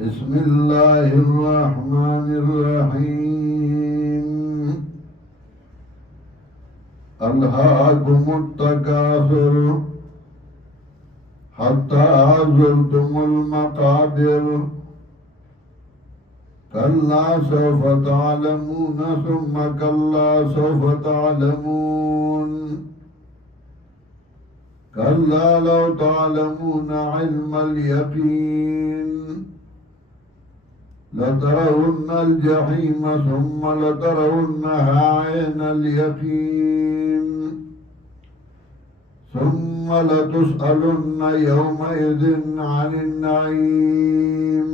بسم الله الرحمن الرحيم ألهاكم التكاثر حتى زرتم المقابر كلا سوف تعلمون ثم كلا سوف تعلمون كلا لو تعلمون علم اليقين لترون الجحيم ثم لترونها عين اليقين ثم لتسألن يومئذ عن النعيم.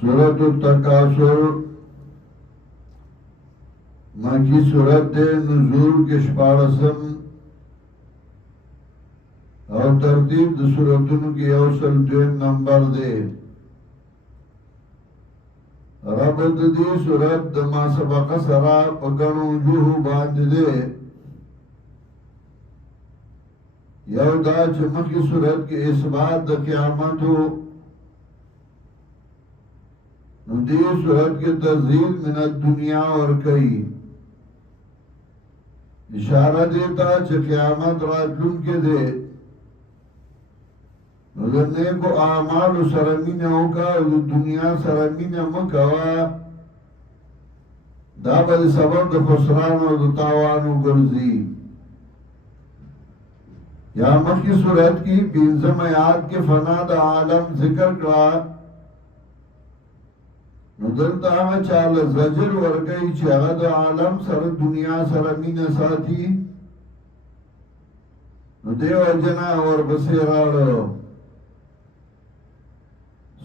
سورة التکاثر مکی سورت نزول کے شپارسم اور ترتیب د سورتونو کی اوصل 2 نمبر دے. رب دی سورت د ما سبق سرا پگنو جوہ باند دے. یو دا چمکی سورت کی اثبات د قیامت ہو دی سورت کی تزیل من الدنیا اور کئی اشارہ دیتا چھ قیامت راتلون کے دے نظرنے کو اعمال سرمین ہوگا دنیا سرمین مکوا دا بل سبب دا خسران و دا تاوان و گرزی. یا مکی صورت کی 20 آیات کے فنا دا عالم ذکر کرا ندلتا ہمیں چال زجر ورگئی چی اغا دا عالم سر دنیا سرمین ساتھی ندیو اجنا اور بسیرارو.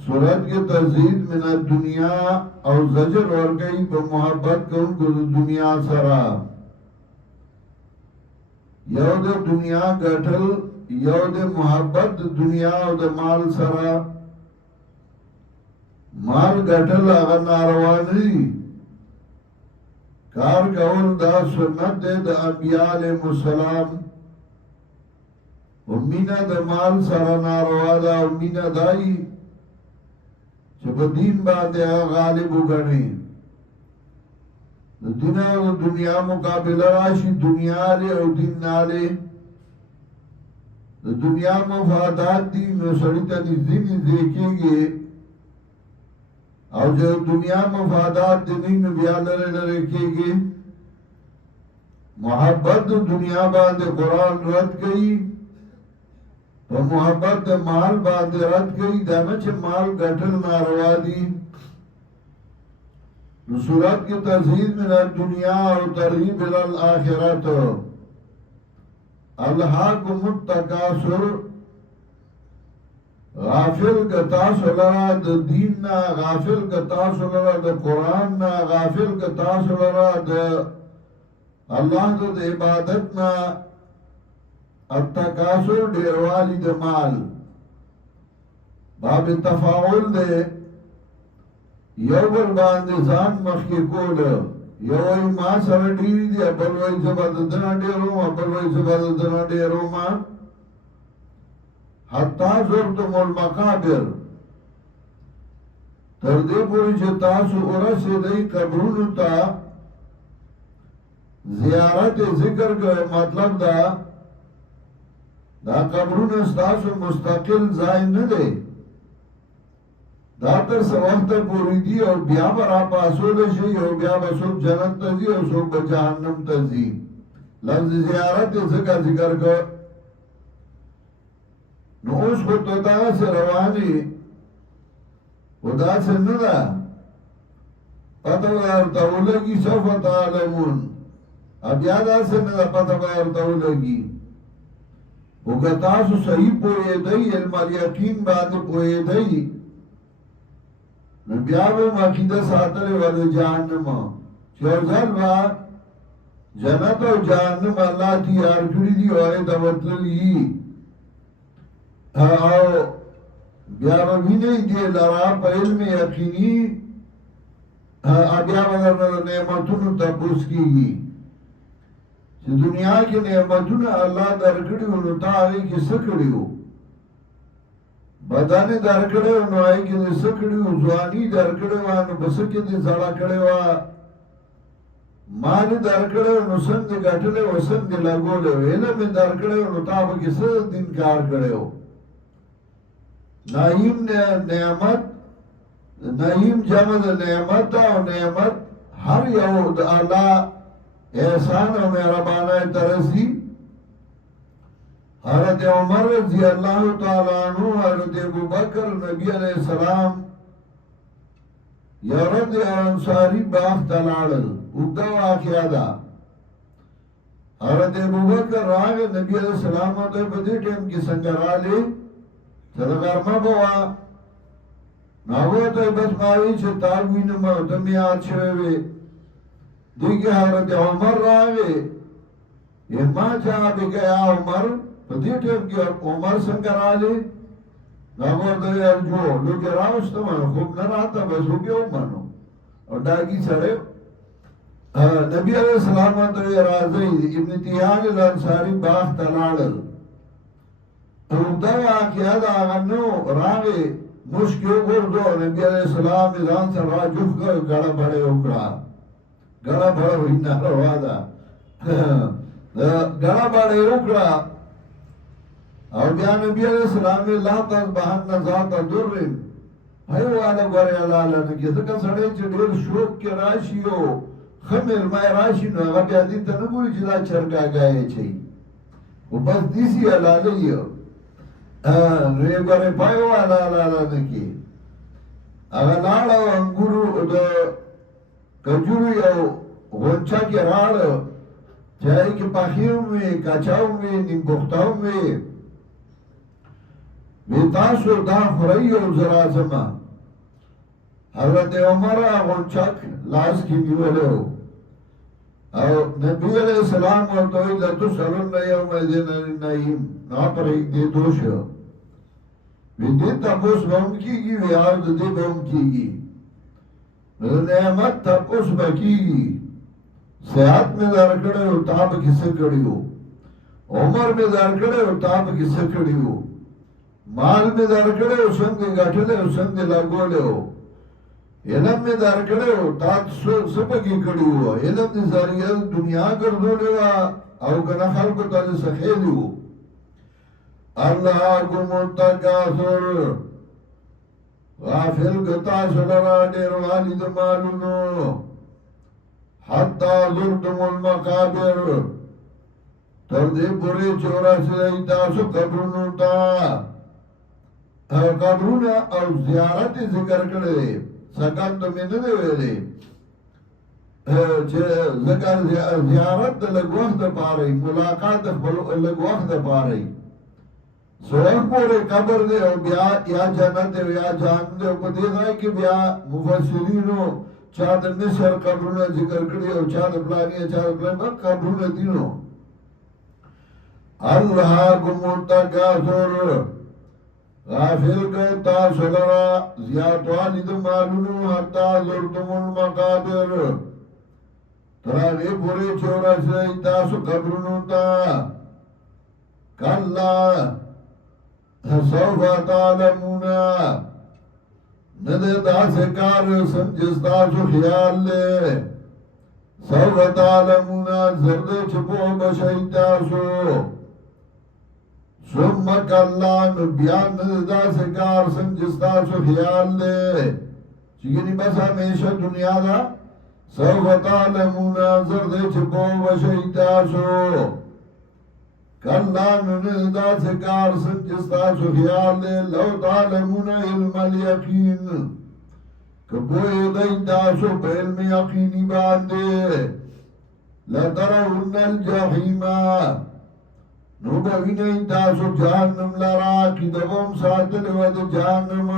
سورت کے تزید من الدنیا اور زجر ورگئی پا محبت کن کو دنیا سرا یو دے دنیا گٹل یو دے محبت دنیا او دے مال سرا. مال گٹل اگر ناروانی کار کول دا سنت دے دا انبیاء علیہ السلام. امینہ دا مال سرا ناروا دا امینہ دائی چپ دین باندے غالب اگنے دنیا مقابلہ راشی دنیا لے او دین نالے دنیا مفادات دی نو سڑیتا نزدی دیکھیں گے اور جو دنیا مفادات دینی نو بیالرے لرکے گے. محبت دنیا باندے قرآن رد گئی تو محبت مال باندے رد گئی دانا چھے مال گھٹل ناروا دی. صورت کی تزہید من الدنیا اور ترغیب الالآخرت. الہاکم التکاثر غافل کتا سلرا دا دین نا غافل کتا سلرا دا قرآن نا غافل کتا سلرا دا اللہ دا عبادت نا. التکاثر ڈیروالی دا مال باب تفاعل دے یو بل باندے زان مخی کول یو ای ما سر ڈیری دی ابل وی زباد دنا ڈیرو ابل وی زباد دنا ڈیرو ما حتی زرتم المقابر تردے پوری چھ تاسو ارسی دی قبرون تا زیارت ذکر کا مطلب دا قبرون استاسو مستقل زائن نہ دے دا تر سوقت پوری دی اور بیا برا پاسول شئی اور بیا بسوک جنت تزی اور سوک بجہنم تزی. لفظ زیارت ذکر کر نو اس کو تدا سے روانی خدا سے ندا پتہ وارتا لگی سوف تعلمون اب یادا سے ندا پتہ وارتا لگی وگتاسو صحیح پوئے دئی علم الیقین بعد پوئے دئی نبیابو مقیدہ ساتر والے جہنم چوزل با جنت و جہنم اللہ تیار کری دی ہوئے دوتللی او بیابو بھی نہیں دی لرا پا علم یقینی بیابو در نعمتون تپوس کی گی دنیا کی نعمتون اللہ در کری انو تاوی کی سکری ہو بدن درکړې نو آی کې دې سکړې او ځواني درکړې و نو بس کې دې زړه کړې و مال درکړې نو څنګه ګټلې و څنګه لګولې علم درکړې نو تاسو کې څه دین کار کړو نعیم نعمت نعیم جمع نعمت او نعمت هر یو د الله احسان او مهربانه ترسي حضرت عمر رضی اللہ تعالیٰ عنہ حضرت ابوبکر نبی علیہ السلام یورد انصاری باغ تلاړل اوږده واقعه ده حضرت ابوبکر راغی نبی علیہ السلام ته په دې ټیم کې څنګه راغلی چې د غرمه به وه نو هغه ته بس ما وی چې تا وینم ته مې یاد شوی وې دوی کې حضرت عمر راغی ما جا بک یا عمر په دې ټیم کې عمر څنګه راغلی نو ورته یې جو لوګي راوسته مې خوب نه راته بس وګیو منو او داګي سره نبی علیہ السلام ته راځي ابن تیان الانصاری باغ تلاړل دا واقعیا دا غنو راغی مشکل ورته نبی علیہ السلام ځان سره راجوخ غړ بړې وکړه غړ بړ وینا روا ده غړ بړې وکړه او بیا نبی علیہ السلام لا تذبحن ذات ضر هیو والا غره لاله نه کې ځکه سړی چې ډېر شوق کې راشي او خمر مې راشي نو هغه بیا دې ته نه ګوري چې دا چرګاګای چي او بس دې سي لاله یو ری غره پایو والا لاله نه کې هغه لاړو انګورو د کجورو یو غونچا کې راړو چای کې پخیو می کاچاو می نیم بوختاو می وی تاسو دا خورئی او زرازما حضرت عمر غنچک لاس کی نیولے ہو او نبی علیہ السلام ورطوئی لتو سرن یوم دین نعیم نا پر ایک دی دوش وی دی تپوس بہم کی گی وی آرد دی بہم کی گی نعمت تپوس بکی گی صحت میں درکڑے ہو تاب کسے کڑی ہو عمر میں درکڑے ہو تاب کسے کڑی ہو مال میں درکڑے ہو څنګه غټلې او څنګه لګولې او علم میں درکڑے ہو تاسو سپګي کړي وو علم دې ذریعہ دنیا ګرځولې وا او کنه خلکو ته سخېلی وو الله کوم تکاثر غافل گتا سره ډېر والد مالونو حتا زرتم المقابر تر دې پورې چوراسي تاسو قبرونو ته قبرونه او زیارت ذکر کړي سکان ته مې نه ویلې چې ذکر زیارت لګوخت د پاره ملاقات د لګوخت د پاره سوال پورې قبر دی او بیا یا جنت دی یا جهنم دی په دې ځای کې بیا مفسرینو چا د مصر قبرونه ذکر کړي او چا د پلاني چا د پلان قبرونه دینو الله کوم تکاثر غافل کرتا سلرا زیادوانی دو مالونو حتی زرتم المقابر تراغی پوری چورا سرائی تاسو قبرونو تا کلا سوف تعلمونا ندے تاسکار سمجھستاسو خیال لے سوف تعلمونا زرد چپو بشائی تاسو ثم کلان بیان دا سکار سمجھستا سو خیال دے چکنی بس ہمیشہ دنیا دا سوف تعلمون زرد چپو وشیتا سو کلان دا سکار سمجھستا سو خیال دے لو تعلمون علم الیقین کبوئی دیتا سو پہ علم یقینی باندے لترون الجحیمہ نو باوی نئی تاسو جہنم لرا کی دبم ساتل ود جہنم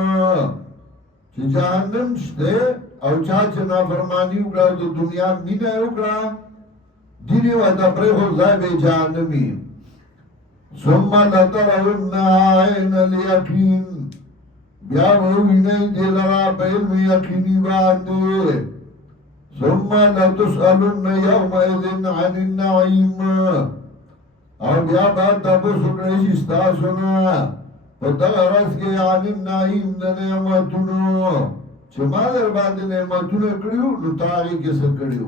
چی جہنم شتے او چاچه نافرمانی اکڑا دو دنیا مینه اکڑا دینی و دبره خود زیب جہنمی ثم لترون عین الیقین بیا باوی نئی دی لرا علم یقینی بانده ثم لتسألن یوم اذن عن النعیم او بیا با تپو سکنیشی ستاسونا په دغه ورځ کې عن النعیم د نعمتونو چې ما در باندې نعمتونه کړیو نو تا هغې کې څه کړیو